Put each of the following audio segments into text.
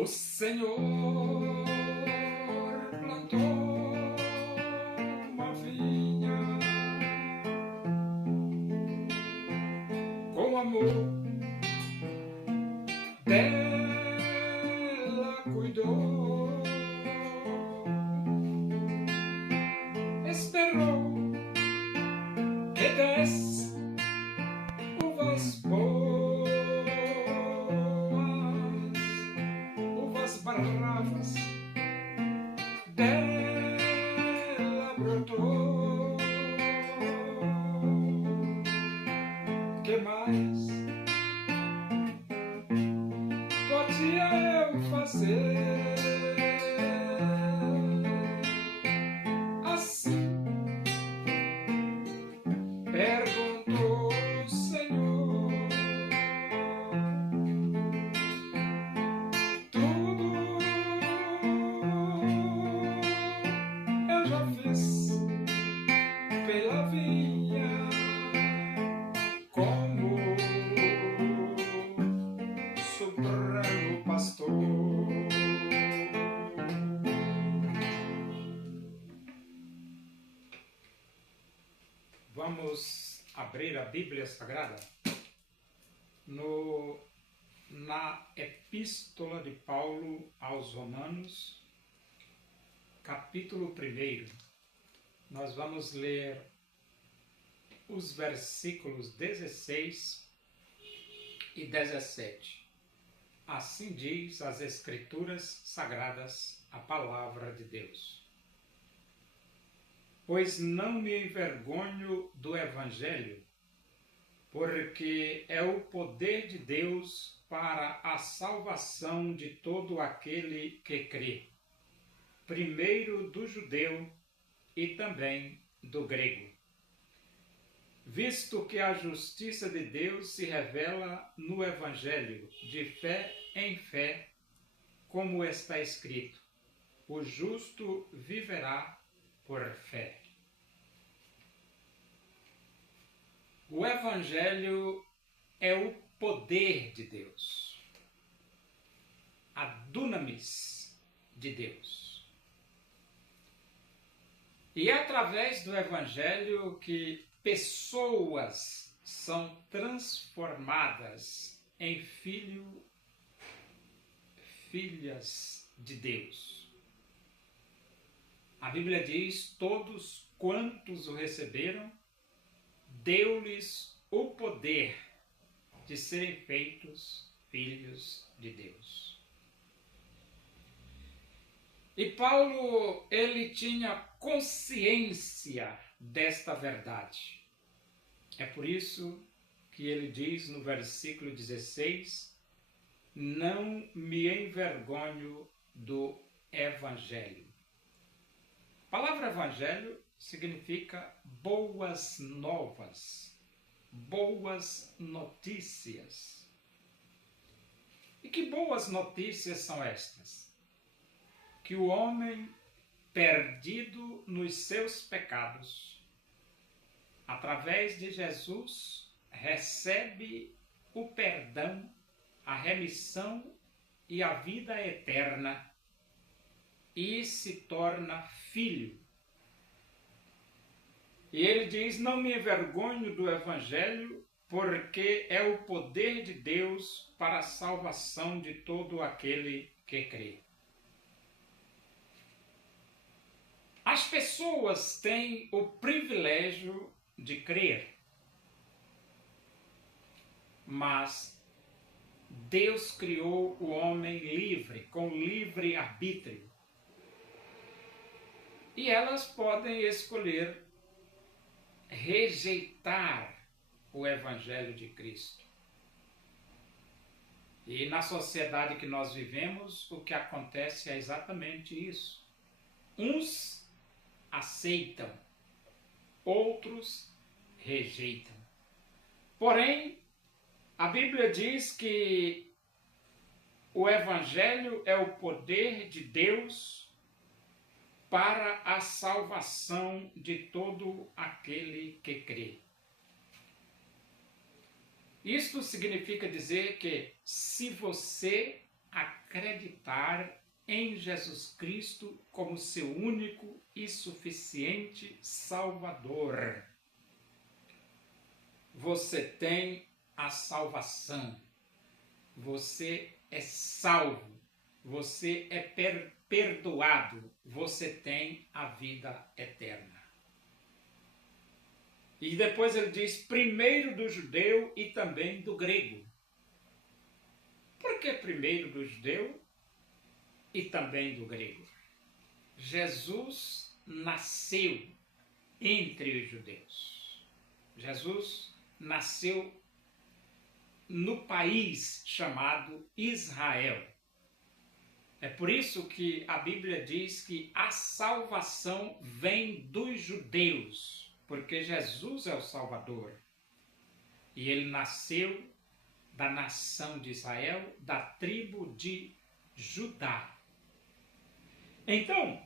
O Senhor plantou uma vinha com amor, dela cuidou, esperou que desse uvas boas, uvas bravas, dela brotou. Que mais podia eu fazer? Assim perguntou o Senhor. Tudo eu já fiz pela vinha, como Supremo Pastor. Vamos abrir a Bíblia Sagrada na Epístola de Paulo aos Romanos, capítulo 1. Nós vamos ler os versículos 16 e 17. Assim diz as Escrituras Sagradas, a Palavra de Deus. Pois não me envergonho do Evangelho, porque é o poder de Deus para a salvação de todo aquele que crê, primeiro do judeu e também do grego. Visto que a justiça de Deus se revela no Evangelho, de fé em fé, como está escrito: o justo viverá por fé. O Evangelho é o poder de Deus, a dunamis de Deus. E é através do Evangelho que pessoas são transformadas em filhas de Deus. A Bíblia diz: todos quantos o receberam, deu-lhes o poder de serem feitos filhos de Deus. E Paulo, ele tinha consciência desta verdade. É por isso que ele diz no versículo 16: não me envergonho do Evangelho. A palavra Evangelho significa boas novas, boas notícias. E que boas notícias são estas? Que o homem perdido nos seus pecados, através de Jesus, recebe o perdão, a remissão e a vida eterna e se torna filho. E ele diz: não me envergonho do Evangelho, porque é o poder de Deus para a salvação de todo aquele que crê. As pessoas têm o privilégio de crer, mas Deus criou o homem livre, com livre arbítrio. E elas podem escolher rejeitar o Evangelho de Cristo. E na sociedade que nós vivemos, o que acontece é exatamente isso. Uns aceitam, outros rejeitam. Porém, a Bíblia diz que o Evangelho é o poder de Deus para a salvação de todo aquele que crê. Isto significa dizer que se você acreditar em Jesus Cristo como seu único e suficiente Salvador. Você tem a salvação, você é salvo, você é perdoado, você tem a vida eterna. E depois ele diz, primeiro do judeu e também do grego. Por que primeiro do judeu e também do grego? Jesus nasceu entre os judeus. Jesus nasceu no país chamado Israel. É por isso que a Bíblia diz que a salvação vem dos judeus, porque Jesus é o Salvador. E ele nasceu da nação de Israel, da tribo de Judá. Então,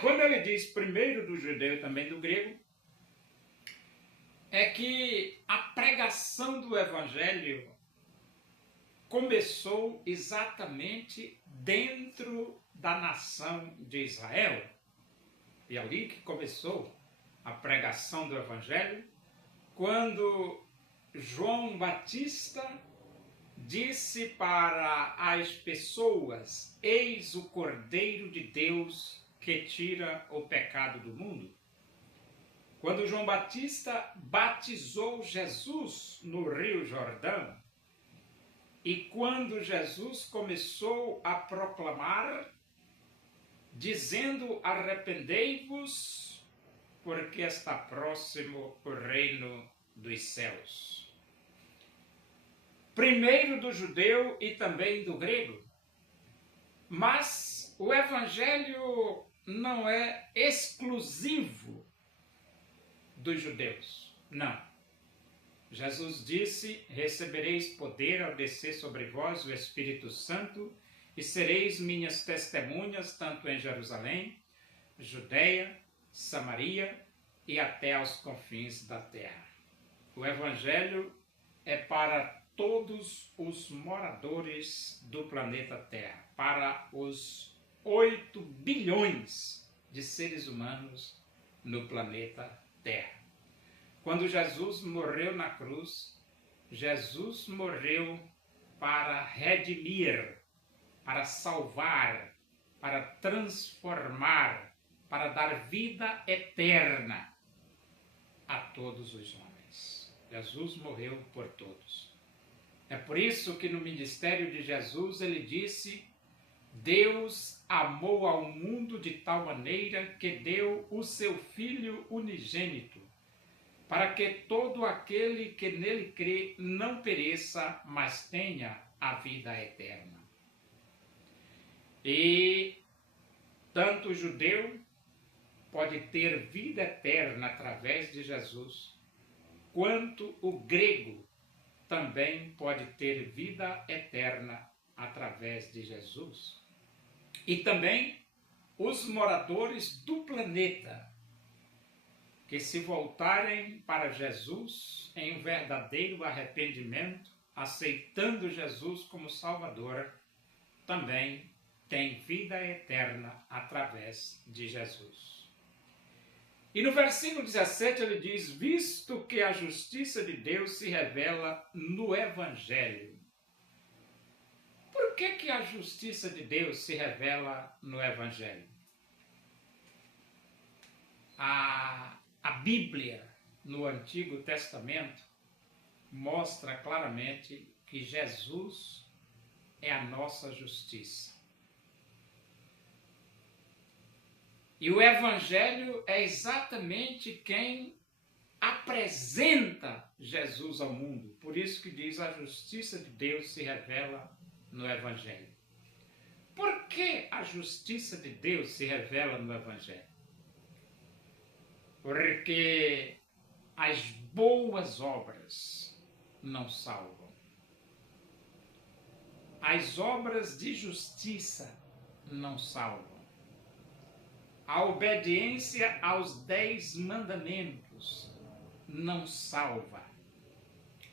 quando ele diz primeiro do judeu e também do grego, é que a pregação do Evangelho começou exatamente dentro da nação de Israel. E ali que começou a pregação do Evangelho, quando João Batista disse para as pessoas, eis o Cordeiro de Deus que tira o pecado do mundo. Quando João Batista batizou Jesus no Rio Jordão, e quando Jesus começou a proclamar, dizendo, arrependei-vos, porque está próximo o reino dos céus. Primeiro do judeu e também do grego. Mas o Evangelho não é exclusivo dos judeus. Não. Jesus disse, recebereis poder ao descer sobre vós o Espírito Santo e sereis minhas testemunhas tanto em Jerusalém, Judeia, Samaria e até aos confins da terra. O Evangelho é para todos os moradores do planeta Terra, para os 8 bilhões de seres humanos no planeta Terra. Quando Jesus morreu na cruz, Jesus morreu para redimir, para salvar, para transformar, para dar vida eterna a todos os homens. Jesus morreu por todos. É por isso que no ministério de Jesus ele disse, Deus amou ao mundo de tal maneira que deu o seu Filho unigênito, para que todo aquele que nele crê não pereça, mas tenha a vida eterna. E tanto o judeu pode ter vida eterna através de Jesus, quanto o grego também pode ter vida eterna através de Jesus. E também os moradores do planeta, que se voltarem para Jesus em verdadeiro arrependimento, aceitando Jesus como Salvador, também têm vida eterna através de Jesus. E no versículo 17 ele diz, visto que a justiça de Deus se revela no Evangelho. Por que a justiça de Deus se revela no Evangelho? A Bíblia, no Antigo Testamento, mostra claramente que Jesus é a nossa justiça. E o Evangelho é exatamente quem apresenta Jesus ao mundo. Por isso que diz a justiça de Deus se revela no Evangelho. Por que a justiça de Deus se revela no Evangelho? Porque as boas obras não salvam. As obras de justiça não salvam. A obediência aos 10 mandamentos não salva.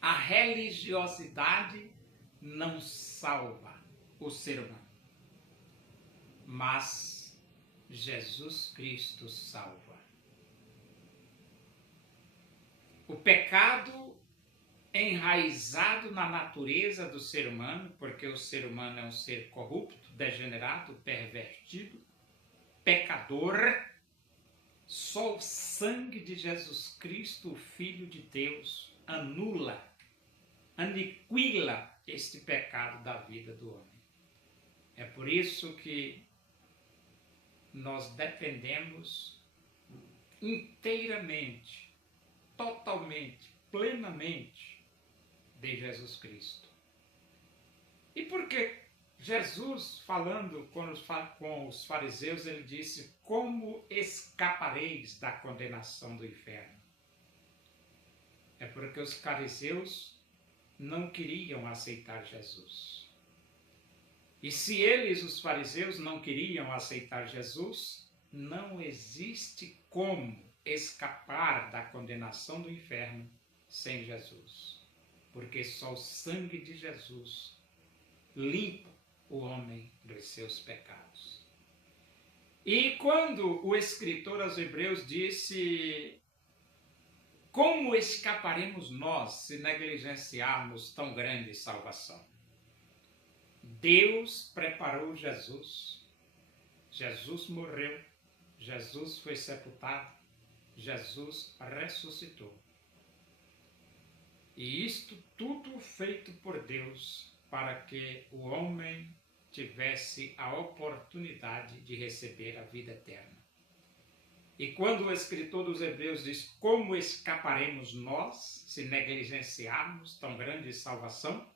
A religiosidade não salva. o ser humano. Mas Jesus Cristo salva. O pecado enraizado na natureza do ser humano, porque o ser humano é um ser corrupto, degenerado, pervertido, pecador. Só o sangue de Jesus Cristo, o Filho de Deus, anula, aniquila este pecado da vida do homem. É por isso que nós dependemos inteiramente, totalmente, plenamente de Jesus Cristo. E por que Jesus, falando com os fariseus, ele disse: como escapareis da condenação do inferno? É porque os fariseus não queriam aceitar Jesus. E se eles, os fariseus, não queriam aceitar Jesus, não existe como escapar da condenação do inferno sem Jesus. Porque só o sangue de Jesus limpa o homem dos seus pecados. E quando o escritor aos Hebreus disse: como escaparemos nós se negligenciarmos tão grande salvação? Deus preparou Jesus. Jesus morreu. Jesus foi sepultado. Jesus ressuscitou. E isto tudo feito por Deus para que o homem tivesse a oportunidade de receber a vida eterna. E quando o escritor dos Hebreus diz: como escaparemos nós se negligenciarmos tão grande salvação?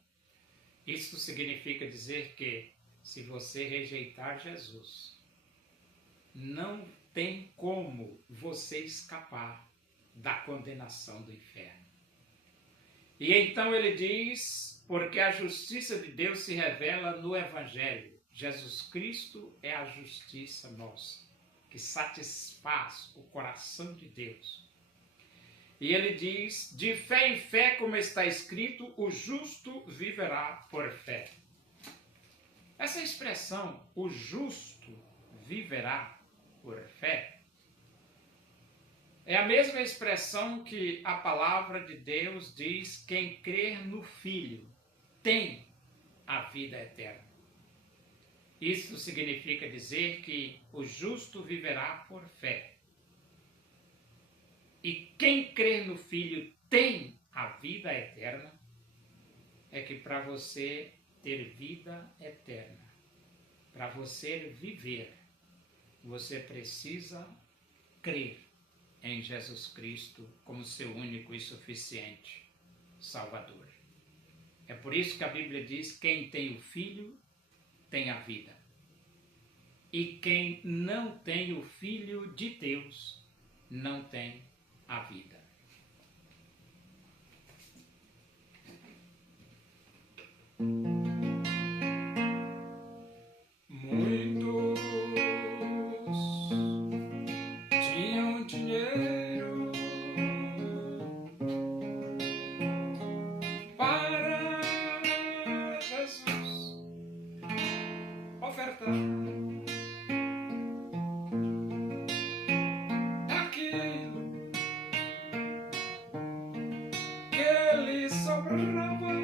Isso significa dizer que, se você rejeitar Jesus, não tem como você escapar da condenação do inferno. E então ele diz: porque a justiça de Deus se revela no Evangelho. Jesus Cristo é a justiça nossa, que satisfaz o coração de Deus. E ele diz: de fé em fé, como está escrito, o justo viverá por fé. Essa expressão, o justo viverá por fé, é a mesma expressão que a palavra de Deus diz: quem crer no Filho tem a vida eterna. Isso significa dizer que o justo viverá por fé. E quem crer no Filho tem a vida eterna. É que para você ter vida eterna, para você viver, você precisa crer em Jesus Cristo como seu único e suficiente Salvador. É por isso que a Bíblia diz: quem tem o Filho tem a vida. E quem não tem o Filho de Deus não tem a vida. Muitos tinham dinheiro para Jesus ofertar. Aquilo que lhe sobrava,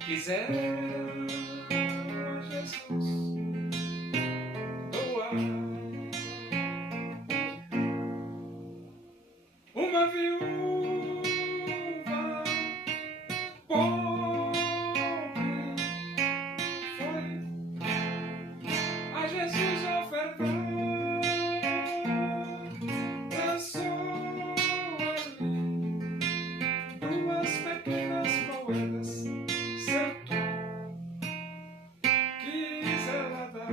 quiseram Jesus doar. Uma viúva pobre foi a Jesus ofertar, lançou ali 2 pequenas moedas, certo quis ela dar.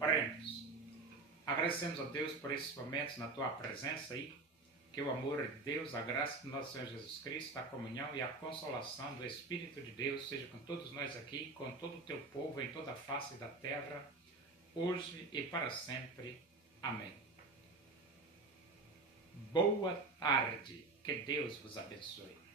Oremos. Agradecemos a Deus por esses momentos na tua presença aí. Que o amor de Deus, a graça do nosso Senhor Jesus Cristo, a comunhão e a consolação do Espírito de Deus seja com todos nós aqui, com todo o teu povo em toda a face da terra, hoje e para sempre. Amém. Boa tarde. Que Deus vos abençoe.